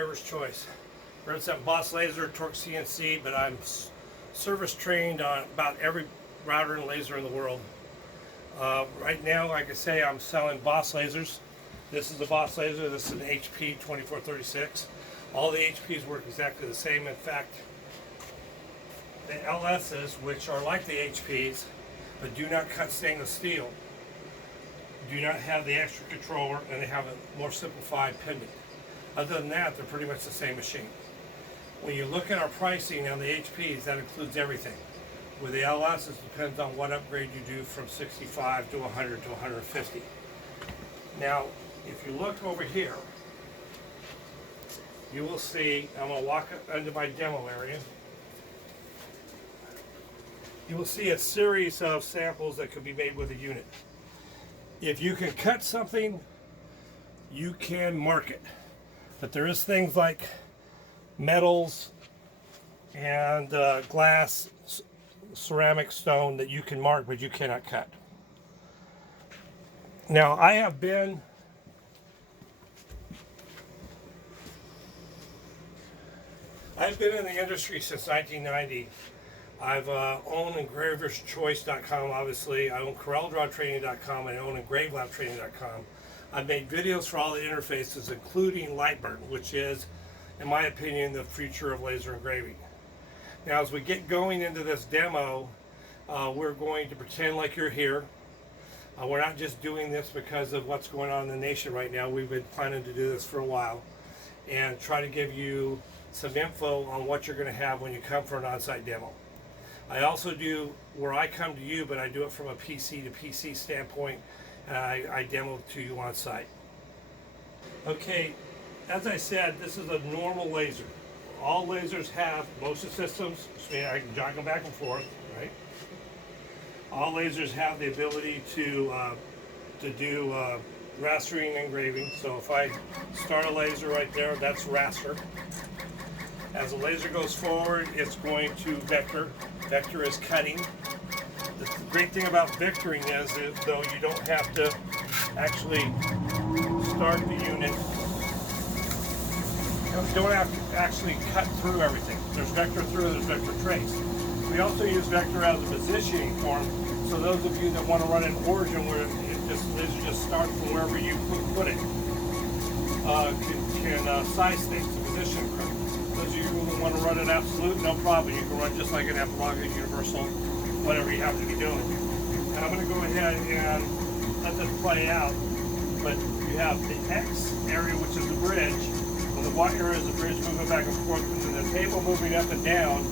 Engraver's Choice. Represent Boss Laser, Torque CNC, but I'm service trained on about every router and laser in the world. Right now, like I say, I'm selling Boss lasers. This is the Boss laser. This is an HP 2436. All the HPs work exactly the same. In fact, the LSs, which are like the HPs, but do not cut stainless steel, do not have the extra controller, and they have a more simplified pendant. Other than that, they're pretty much the same machine. When you look at our pricing on the HPs, that includes everything. With the LS, it depends on what upgrade you do from 65 to 100 to 150. Now, if you look over here, you will see, I'm going to walk into my demo area. You will see a series of samples that could be made with a unit. If you can cut something, you can mark it. But there is things like metals and glass, ceramic, stone that you can mark, but you cannot cut. Now, I've been in the industry since 1990. I've owned EngraversChoice.com, obviously. I own CorelDrawTraining.com, and I own EngraveLabTraining.com. I've made videos for all the interfaces, including Lightburn, which is, in my opinion, the future of laser engraving. Now, as we get going into this demo, we're going to pretend like you're here. We're not just doing this because of what's going on in the nation right now. We've been planning to do this for a while and try to give you some info on what you're going to have when you come for an on-site demo. I also do where I come to you, but I do it from a PC to PC standpoint, and I demo to you on site. Okay, as I said, this is a normal laser. All lasers have motion systems, so I can jog them back and forth, right? All lasers have the ability to do rastering and engraving. So if I start a laser right there, that's raster. As the laser goes forward, it's going to vector. Vector is cutting. The great thing about vectoring is though you don't have to actually start the unit. You don't have to actually cut through everything. There's vector through, there's vector trace. We also use vector as a positioning form. So those of you that want to run an origin where laser just starts from wherever you put it, can size things to position correctly. Those of you who want to run an absolute, no problem. You can run just like an epilogue, universal, whatever you have to be doing. And I'm going to go ahead and let this play out. But you have the X area, which is the bridge. And the Y area is the bridge moving back and forth. And then the table moving up and down.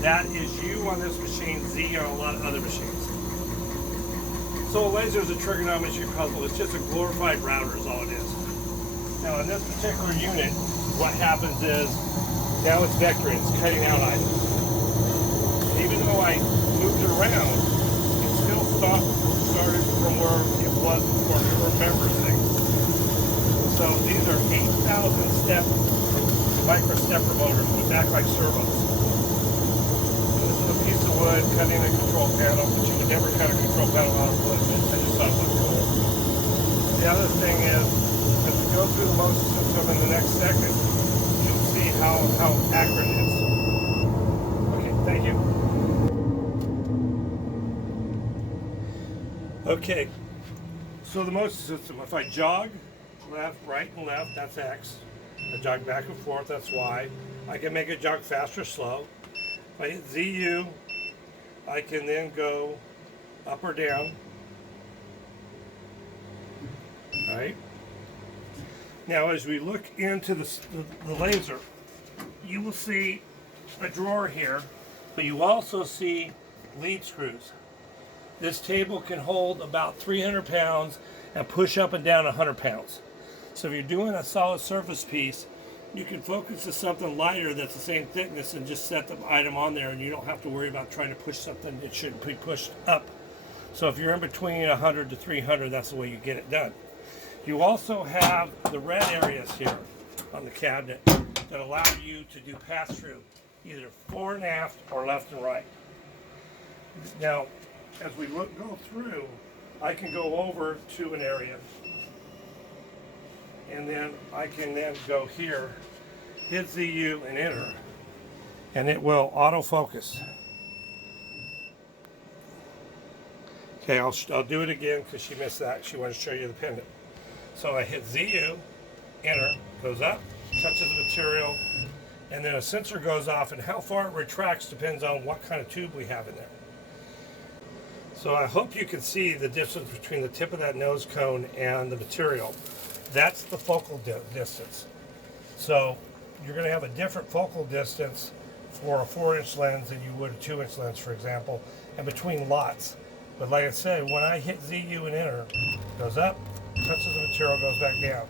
That is you on this machine, Z on a lot of other machines. So a laser is a trigonometry puzzle. It's just a glorified router is all it is. Now in this particular unit, what happens is, now it's vectoring, it's cutting out items. Even though I moved it around, it still started from where it was before it remembers things. So these are 8,000 step micro stepper motors which act like servos. And this is a piece of wood cutting a control panel, but you would never cut a control panel out of wood. I just thought it looked cool. The other thing is, as we go through the motion system in the next second, you'll see how accurate it is. Okay, thank you. Okay, so the motion system, if I jog left, right, and left, that's X. I jog back and forth, that's Y. I can make it jog fast or slow. If I hit ZU, I can then go up or down. All right. Now, as we look into the laser, you will see a drawer here, but you also see lead screws. This table can hold about 300 pounds and push up and down 100 pounds. So if you're doing a solid surface piece, you can focus to something lighter that's the same thickness and just set the item on there, and you don't have to worry about trying to push something that shouldn't be pushed up. So if you're in between 100 to 300, that's the way you get it done. You also have the red areas here on the cabinet that allow you to do pass-through, either fore and aft or left and right. Now, as we go through, I can go over to an area, and then I can then go here hit ZU and enter, and it will autofocus. Okay, I'll do it again because she missed that. She wanted to show you the pendant. So I hit ZU, enter, goes up, touches the material, and then a sensor goes off, and how far it retracts depends on what kind of tube we have in there. So I hope you can see the distance between the tip of that nose cone and the material. That's the focal distance. So you're going to have a different focal distance for a 4-inch lens than you would a 2-inch lens, for example, and between lots. But like I said, when I hit ZU and enter, it goes up, touches the material, goes back down.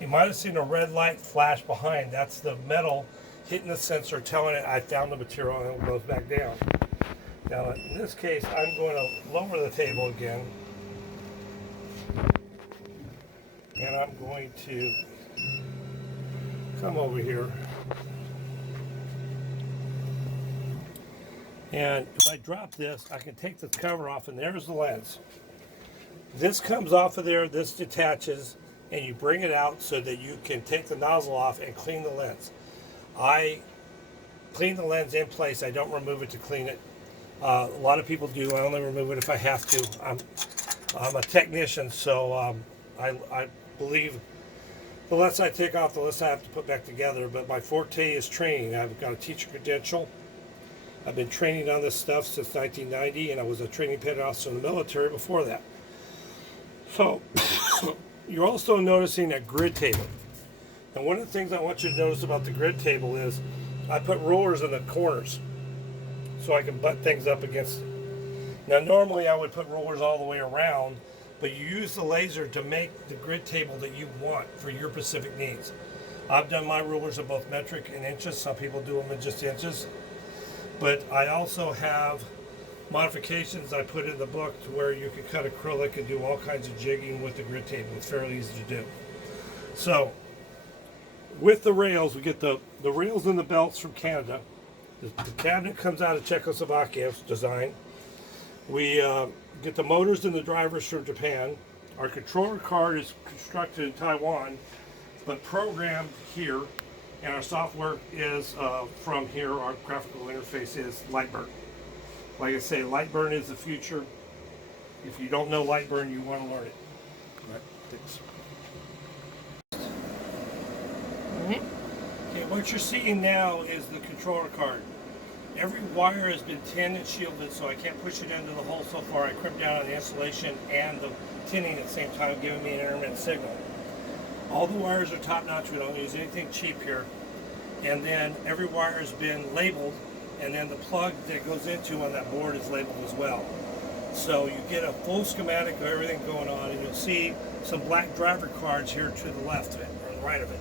You might have seen a red light flash behind. That's the metal hitting the sensor, telling it I found the material, and it goes back down. Now in this case, I'm going to lower the table again, and I'm going to come over here. And if I drop this, I can take the cover off, and there's the lens. This comes off of there, this detaches, and you bring it out so that you can take the nozzle off and clean the lens. I clean the lens in place. I don't remove it to clean it. A lot of people do. I only remove it if I have to. I'm a technician, so I believe the less I take off, the less I have to put back together. But my forte is training. I've got a teacher credential. I've been training on this stuff since 1990, and I was a training petty officer in the military before that. So you're also noticing a grid table. And one of the things I want you to notice about the grid table is I put rulers in the corners so I can butt things up against it. Now normally I would put rulers all the way around, but you use the laser to make the grid table that you want for your specific needs. I've done my rulers in both metric and inches. Some people do them in just inches. But I also have modifications I put in the book to where you can cut acrylic and do all kinds of jigging with the grid table. It's fairly easy to do. So with the rails, we get the rails and the belts from Canada. The cabinet comes out of Czechoslovakia's design. We get the motors and the drivers from Japan. Our controller card is constructed in Taiwan, but programmed here. And our software is from here. Our graphical interface is Lightburn. Like I say, Lightburn is the future. If you don't know Lightburn, you want to learn it. Right, thanks. Okay, what you're seeing now is the controller card. Every wire has been tinned and shielded, so I can't push it into the hole so far. I crimped down on the insulation and the tinning at the same time, giving me an intermittent signal. All the wires are top notch. We don't use anything cheap here. And then every wire has been labeled, and then the plug that goes into on that board is labeled as well. So you get a full schematic of everything going on, and you'll see some black driver cards here to the left of it, or the right of it.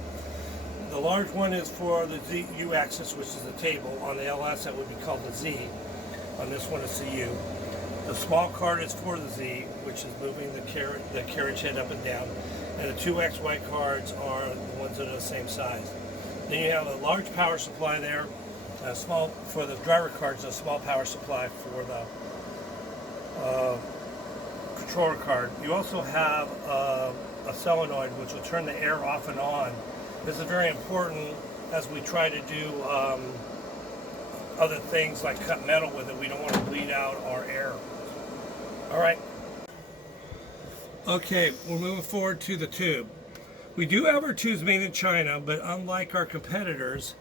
The large one is for the ZU axis, which is the table. On the LS, that would be called the Z. On this one, it's the U. The small card is for the Z, which is moving the carriage head up and down. And the 2XY cards are the ones that are the same size. Then you have a large power supply there, a small for the driver cards, a small power supply for the controller card. You also have a solenoid which will turn the air off and on. This is very important as we try to do other things like cut metal with it. We don't want to bleed out our air. All right. Okay, we're moving forward to the tube. We do have our tubes made in China, but unlike our competitors,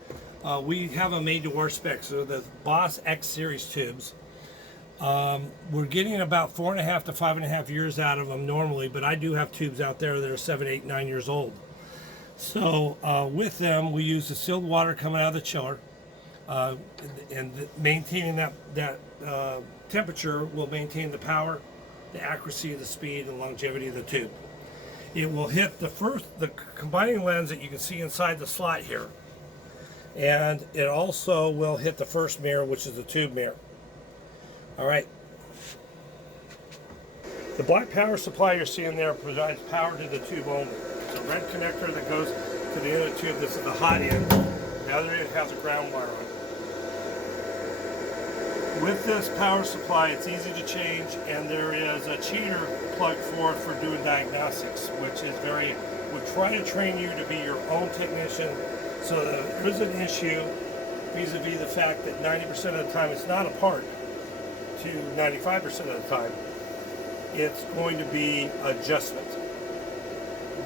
we have them made to our specs. So the Boss X series tubes. We're getting about 4.5 to 5.5 years out of them normally, but I do have tubes out there that are 7, 8, 9 years old. So with them, we use distilled water coming out of the chiller, and maintaining that temperature will maintain the power, the accuracy, the speed, and longevity of the tube. It will hit the combining lens that you can see inside the slot here, and it also will hit the first mirror, which is the tube mirror. All right. The black power supply you're seeing there provides power to the tube only. It's a red connector that goes to the end of the tube. This is the hot end. The other end has a ground wire on it. With this power supply, it's easy to change, and there is a cheater plug for it for doing diagnostics, which is very we try to train you to be your own technician so that if there's an issue vis-a-vis the fact that 90% of the time it's not a part to 95% of the time, it's going to be adjustment.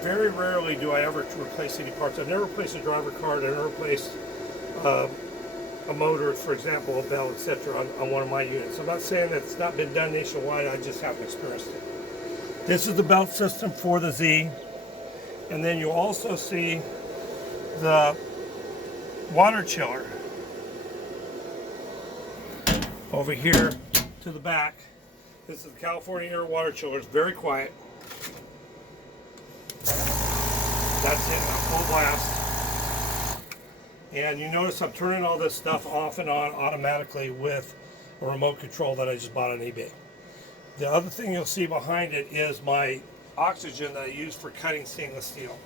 Very rarely do I ever replace any parts. I've never replaced a driver card. I've never replaced a motor, for example, a bell, etc. on one of my units. I'm not saying that it's not been done nationwide. I just haven't experienced it. This is the belt system for the Z. And then you also see the water chiller over here to the back. This is the California Air water chiller. It's very quiet. That's it, full blast. And you notice I'm turning all this stuff off and on automatically with a remote control that I just bought on eBay. The other thing you'll see behind it is my oxygen that I use for cutting stainless steel.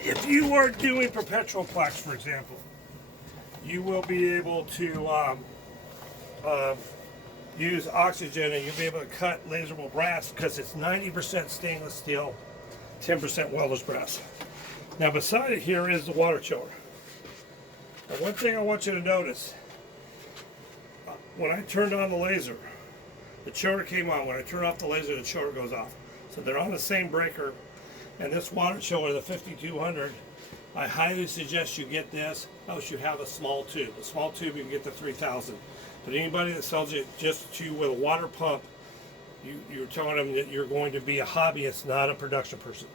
If you are doing perpetual plaques, for example, you will be able to use oxygen, and you'll be able to cut laserable brass because it's 90% stainless steel, 10% welder's brass. Now beside it here is the water chiller. Now one thing I want you to notice, when I turned on the laser, the chiller came on. When I turn off the laser, the chiller goes off. So they're on the same breaker. And this water chiller, the 5200, I highly suggest you get this, else you have a small tube. A small tube you can get the 3000. But anybody that sells it just to you with a water pump, you're telling them that you're going to be a hobbyist, not a production person.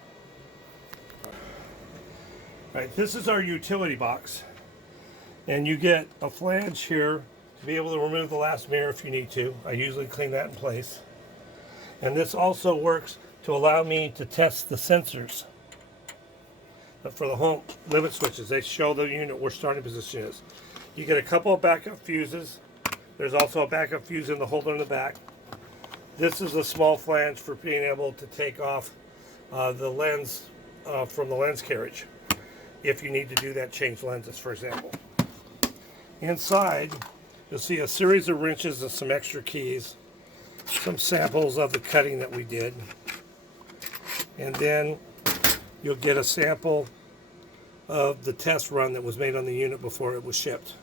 Right, this is our utility box. And you get a flange here to be able to remove the last mirror if you need to. I usually clean that in place. And this also works to allow me to test the sensors for the home limit switches. They show the unit where starting position is. You get a couple of backup fuses. There's also a backup fuse in the holder in the back. This is a small flange for being able to take off the lens from the lens carriage if you need to do that, change lenses, for example. Inside, you'll see a series of wrenches and some extra keys, some samples of the cutting that we did, and then you'll get a sample of the test run that was made on the unit before it was shipped.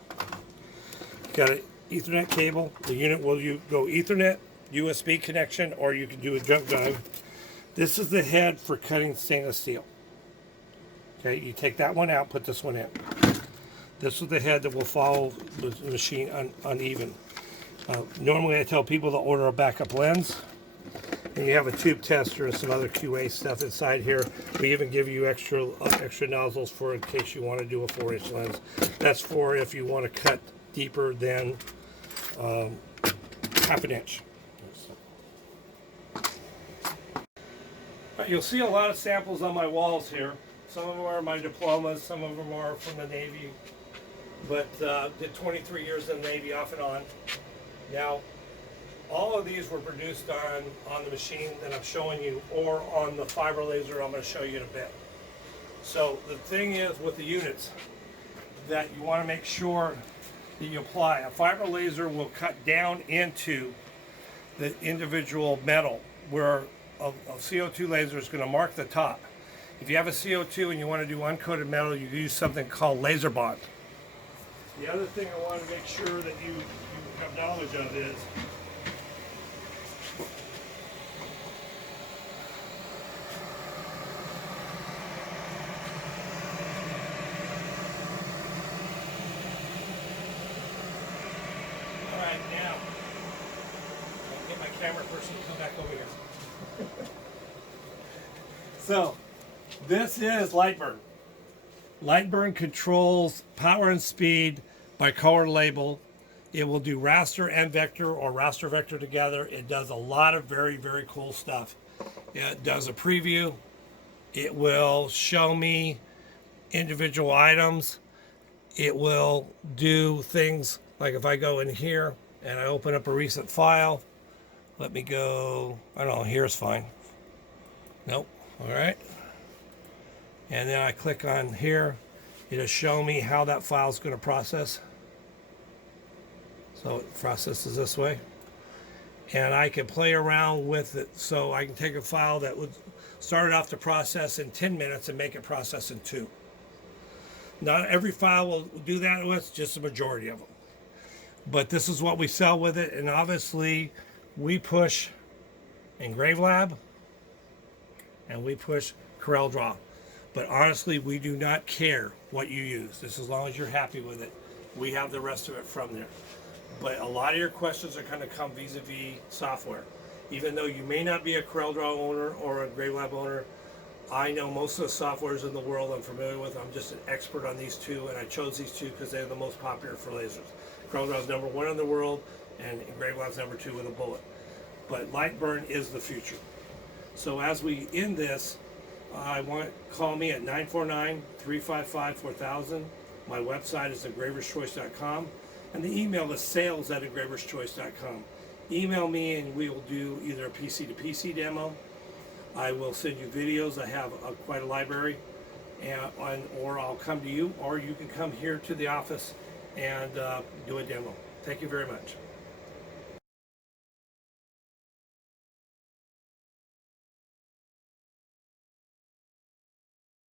Got an Ethernet cable. The unit will go Ethernet, USB connection, or you can do a jump drive. This is the head for cutting stainless steel. Okay, you take that one out, put this one in. This is the head that will follow the machine uneven. Normally I tell people to order a backup lens, and you have a tube tester and some other QA stuff inside here. We even give you extra nozzles for in case you want to do a 4-inch lens. That's for if you want to cut deeper than half an inch. You'll see a lot of samples on my walls here. Some of them are my diplomas, some of them are from the Navy, but did 23 years in the Navy off and on. Now, all of these were produced on the machine that I'm showing you, or on the fiber laser I'm going to show you in a bit. So the thing is with the units that you want to make sure that you apply. A fiber laser will cut down into the individual metal, where a CO2 laser is going to mark the top. If you have a CO2 and you want to do uncoated metal, you use something called laser bond. The other thing I want to make sure that you have knowledge of is now, I'll get my camera person to come back over here. So, this is Lightburn. Lightburn controls power and speed by color label. It will do raster and vector, or raster vector together. It does a lot of very, very cool stuff. It does a preview. It will show me individual items. It will do things like if I go in here and I open up a recent file, let me go, I don't know, here's fine. Nope, all right. And then I click on here, it'll show me how that file is going to process. So it processes this way. And I can play around with it. So I can take a file that start it off to process in 10 minutes and make it process in 2. Not every file will do that with, just a majority of them. But this is what we sell with it, and obviously we push EngraveLab and we push CorelDRAW. But honestly, we do not care what you use. Just as long as you're happy with it, we have the rest of it from there. But a lot of your questions are going to come vis-a-vis software. Even though you may not be a CorelDRAW owner or a EngraveLab owner, I know most of the softwares in the world I'm familiar with. I'm just an expert on these two, and I chose these two because they're the most popular for lasers. CorelDRAW is #1 in the world, and EngraveLab is #2 with a bullet. But light burn is the future. So as we end this, call me at 949-355-4000. My website is engraverschoice.com, and the email is sales@engraverschoice.com. Email me and we will do either a PC to PC demo. I will send you videos. I have quite a library, or I'll come to you, or you can come here to the office and do a demo. Thank you very much.